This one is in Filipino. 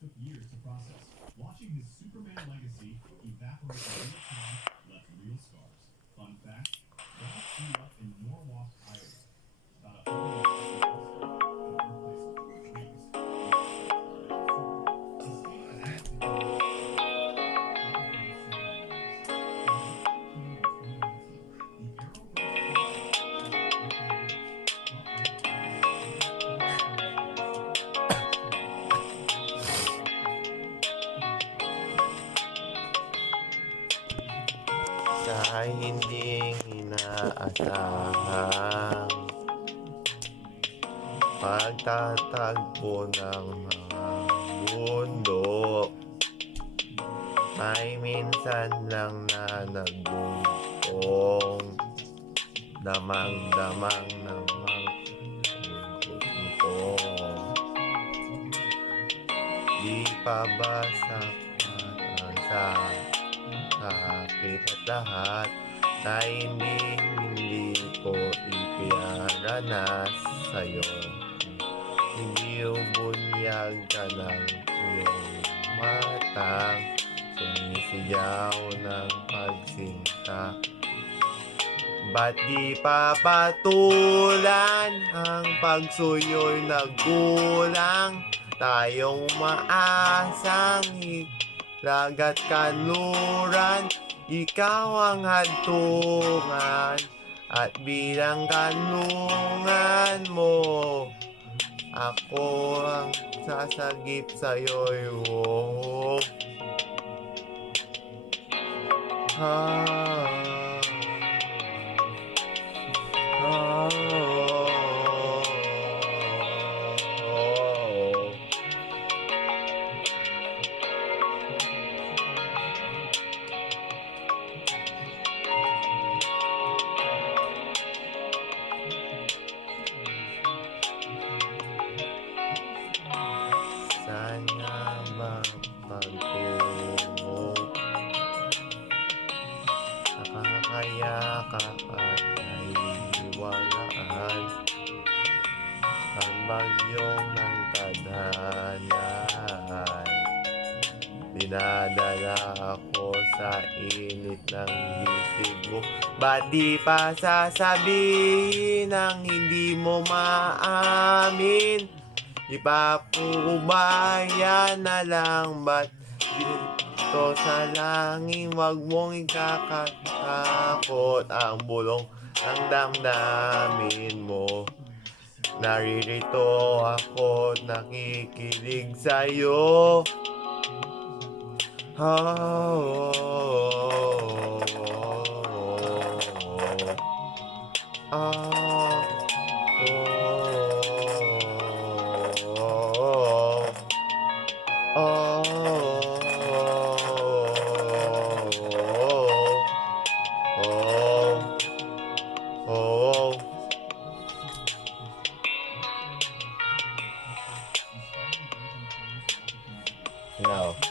took years to process. Watching his Superman legacy evaporate in real time left real scars. Fun fact, Ralph grew up in Norwalk, Iowa, about 100 miles from Boston, the birthplace of George Reeves. He stayed as much as he could comic book Superman movies. And when Batman came in 2019, the Arrowverse teamed up to recreate it. But when it comes, Marvel only cares about Superman. Instead, DC wants him to become Christopher Reeve, who was originally intended to replace him. It was a complete Sa reset for DC. hindi inaasahang Superman in 2020 remains incredible, pagtatagpo ng mga mundo, may minsan lang na nagugong damang-damang namang ito. Di pa ba sapat ang sakit at lahat na hindi ko ipinaranas sa'yo? Hindi bunyag ka ng iyong matang sumisigaw ng pagsinta. Ba't di papatulan ang pagsuyo'y nagkulang? Tayong maasang lagat kanluran. Ikaw ang hantungan at bilang kanlungan mo, ako ang sasagip sa'yo'y sana mapagtungo, nakakayakap at naiiwagaan ang bagyong ng tadhana. Dinadala ako sa init ng bisig mo. Ba't di pa sasabihin ang hindi mo maamin? Ipapaubaya na lang ba't dito sa langit? Wag mong ikakatakot ang bulong ng damdamin mo. Naririto ako nakikinig sa'yo. inspiring original fans who also came to support. No.